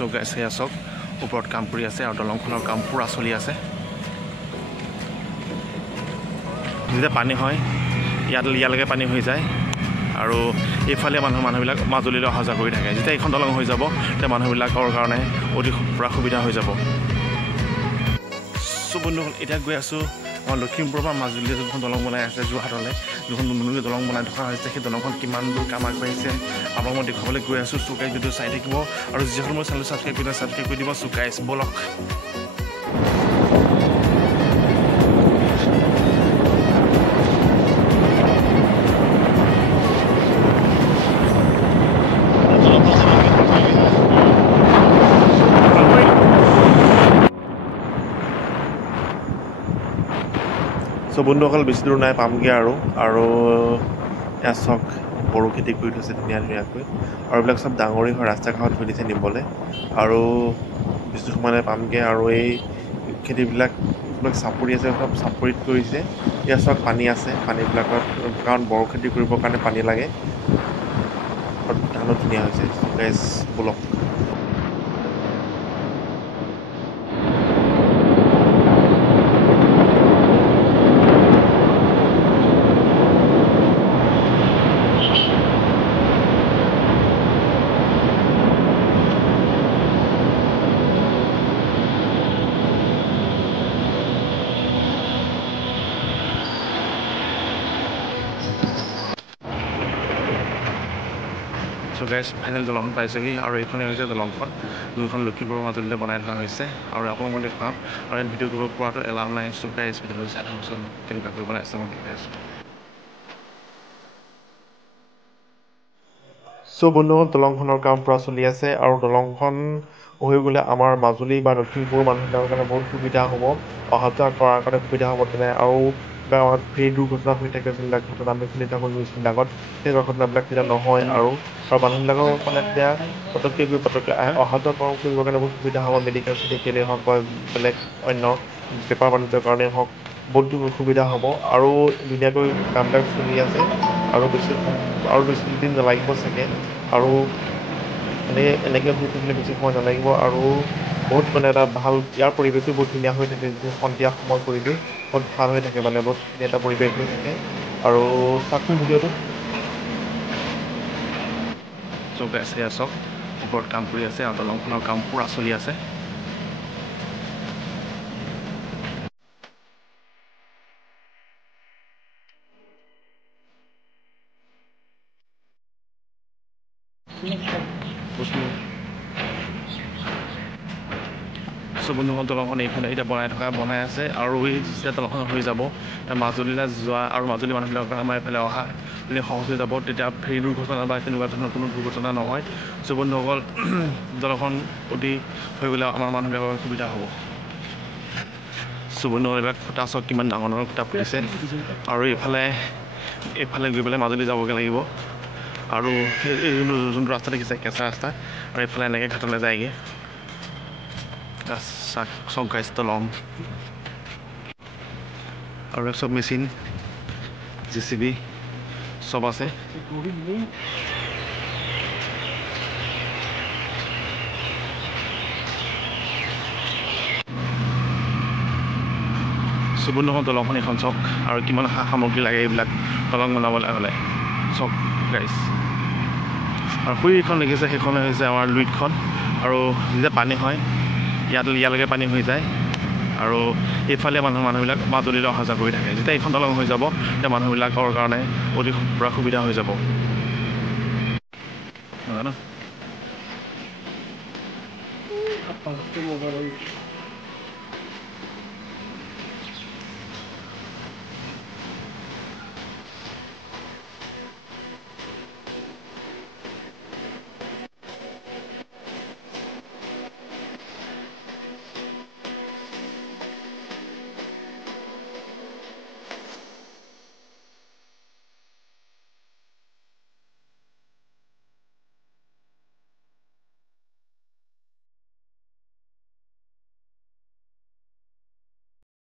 চ' গাইছ সেয়া চাওক ওপৰত কাম কৰি আছে আৰু দলংখনৰ কাম পূৰা চলি আছে। যেতিয়া পানী হয় ইয়ালৈকে পানী হৈ যায় আৰু এইফালে মানুহবিলাক মাজুলীলৈ অহা যোৱা কৰি থাকে। যেতিয়া এইখন দলং হৈ যাব তেতিয়া মানুহবিলাকৰ কাৰণে অতি পূৰা সুবিধা হৈ যাব। চ' বন্ধুসকল এতিয়া গৈ আছোঁ আমাৰ লখিমপুৰৰ পৰা মাজুলীলৈ যোনখন দলং বনাই আছে যোৰহাটলৈ, যোনখন নতুনকৈ দলং বনাই থকা হৈছে সেই দলংখন কিমান দূৰ কাম আগবাঢ়িছে আপোনাক মই দেখুৱাবলৈ গৈ আছোঁ। চ' গাইছ ভিডিঅ' চাই থাকিব আৰু যিসকল মোৰ চেনেল ছাবস্ক্ৰাইব কৰি দিব। চ' গাইছ ব'লক। চ' বন্ধুসকল বেছি দূৰ নাই পামগৈ আৰু এয়া চাওক বড়ো খেতি কৰি থৈছে ধুনীয়াকৈ আৰু এইবিলাক চব ডাঙৰি হয় ৰাস্তা ঘাটত থৈ দিছে নিবলৈ আৰু বেছি দূৰ সময় নাই পামগৈ আৰু এই খেতিবিলাক চাপৰি আছে চব চাপৰিত কৰিছে। এয়া চাওক পানী আছে পানীবিলাকত কাৰণ বড়ো খেতি কৰিবৰ কাৰণে পানী লাগে আৰু ধানো ধুনীয়া হৈছে। চ' গাইছ ব'লক। চ' গাইছ ফাইনেল দলংখন পাইছেহি আৰু এইখনে হৈছে দলংখন যোনখন লখিমপুৰৰ মাজুলীলৈ বনাই থকা হৈছে আৰু আপোনাক মই দেখুৱাম আৰু ইয়াত ভিডিঅ' কৰিব পৰাটো এলাউ নাই। চ' গাইছ ভিডিঅ'টো চাই থাককচোন কেনেকুৱা কৰি বনাইছে মই দেখুৱাই আছোঁ। চ' বন্ধুসকল দলংখনৰ কাম পূৰা চলি আছে আৰু দলংখন হৈ গ'লে আমাৰ মাজুলী বা লখিমপুৰৰ মানুহবিলাকৰ কাৰণে বহুত সুবিধা হ'ব, অহা যোৱা কৰাৰ কাৰণে সুবিধা হ'ব। তেনে আৰু গাঁৱত ফেৰী দুৰ্ঘটনা হৈ থাকে যোনবিলাক ঘটনা আমি শুনি থাকোঁ নিউজবিলাকত, সেই ঘটনাবিলাক তেতিয়া নহয় আৰু মানুহবিলাকৰ মানে তেতিয়া পটককৈ অহা যোৱা কৰিবৰ কাৰণে বহুত সুবিধা হ'ব। মেডিকেলেই হওক বা বেলেগ অন্য বেপাৰ বাণিজ্যৰ কাৰণেই হওক বহুত সুবিধা হ'ব আৰু ধুনীয়াকৈ কামবিলাক চলি আছে আৰু বেছি দিন নালাগিব চাগে আৰু এনেকৈ হৈ থাকিলে বেছি সময় নালাগিব আৰু বহুত মানে এটা ভাল ইয়াৰ পৰিৱেশটো বহুত ধুনীয়া হৈ থাকে। যিটো সন্ধিয়া সময়ৰ পৰিৱেশ বহুত ভাল হৈ থাকে, মানে বহুত ধুনীয়া এটা পৰিৱেশ হৈ থাকে আৰু চাওকচোন ভিডিঅ'টো। চ' গাইছ এয়া চাওক ওপৰত কাম কৰি আছে আৰু দলংখনৰ কাম পূৰা চলি আছে। চ' বন্ধুসকল দলংখন এইফালে এতিয়া বনাই আছে আৰু এই যেতিয়া দলংখন হৈ যাব মাজুলীলৈ যোৱা আৰু মাজুলী মানুহবিলাকৰ কাৰণে আমাৰ এইফালে অহা যদি সহজ হৈ যাব, তেতিয়া ফেৰী দুৰ্ঘটনা বা তেনেকুৱা ধৰণৰ কোনো দুৰ্ঘটনা নহয়। চ' বন্ধুসকল দলংখন অতি হৈ গ'লে আমাৰ মানুহবিলাকৰ সুবিধা হ'ব। চ' বন্ধুসকল এইবিলাক খুটা চাওক কিমান ডাঙৰ ডাঙৰ খুটা পুতিছে আৰু এইফালে গৈ পেলাই মাজুলী যাবগৈ লাগিব আৰু এই যোনটো ৰাস্তা দেখিছে কেঁচা ৰাস্তা আৰু এইফালে এনেকৈ ঘাটলৈ যায়গৈ। চাওক গাইছ দলং আৰু চব মেচিন JCB চব আছে। চ' বন্ধুসকল দলংখন এখন চাওক আৰু কিমান সামগ্ৰী লাগে এইবিলাক দলং বনাবলৈ হ'লে চাওক গাইছ। আৰু সেইখন দেখিছে সেইখন হৈছে আমাৰ লুইতখন আৰু যেতিয়া পানী হয় ইয়ালৈকে পানী হৈ যায় আৰু এইফালে মানুহবিলাক মাজুলীলৈ অহা যোৱা কৰি থাকে। যেতিয়া এইখন দলং হৈ যাব তেতিয়া মানুহবিলাকৰ কাৰণে অতি পূৰা সুবিধা হৈ যাব। নাজানো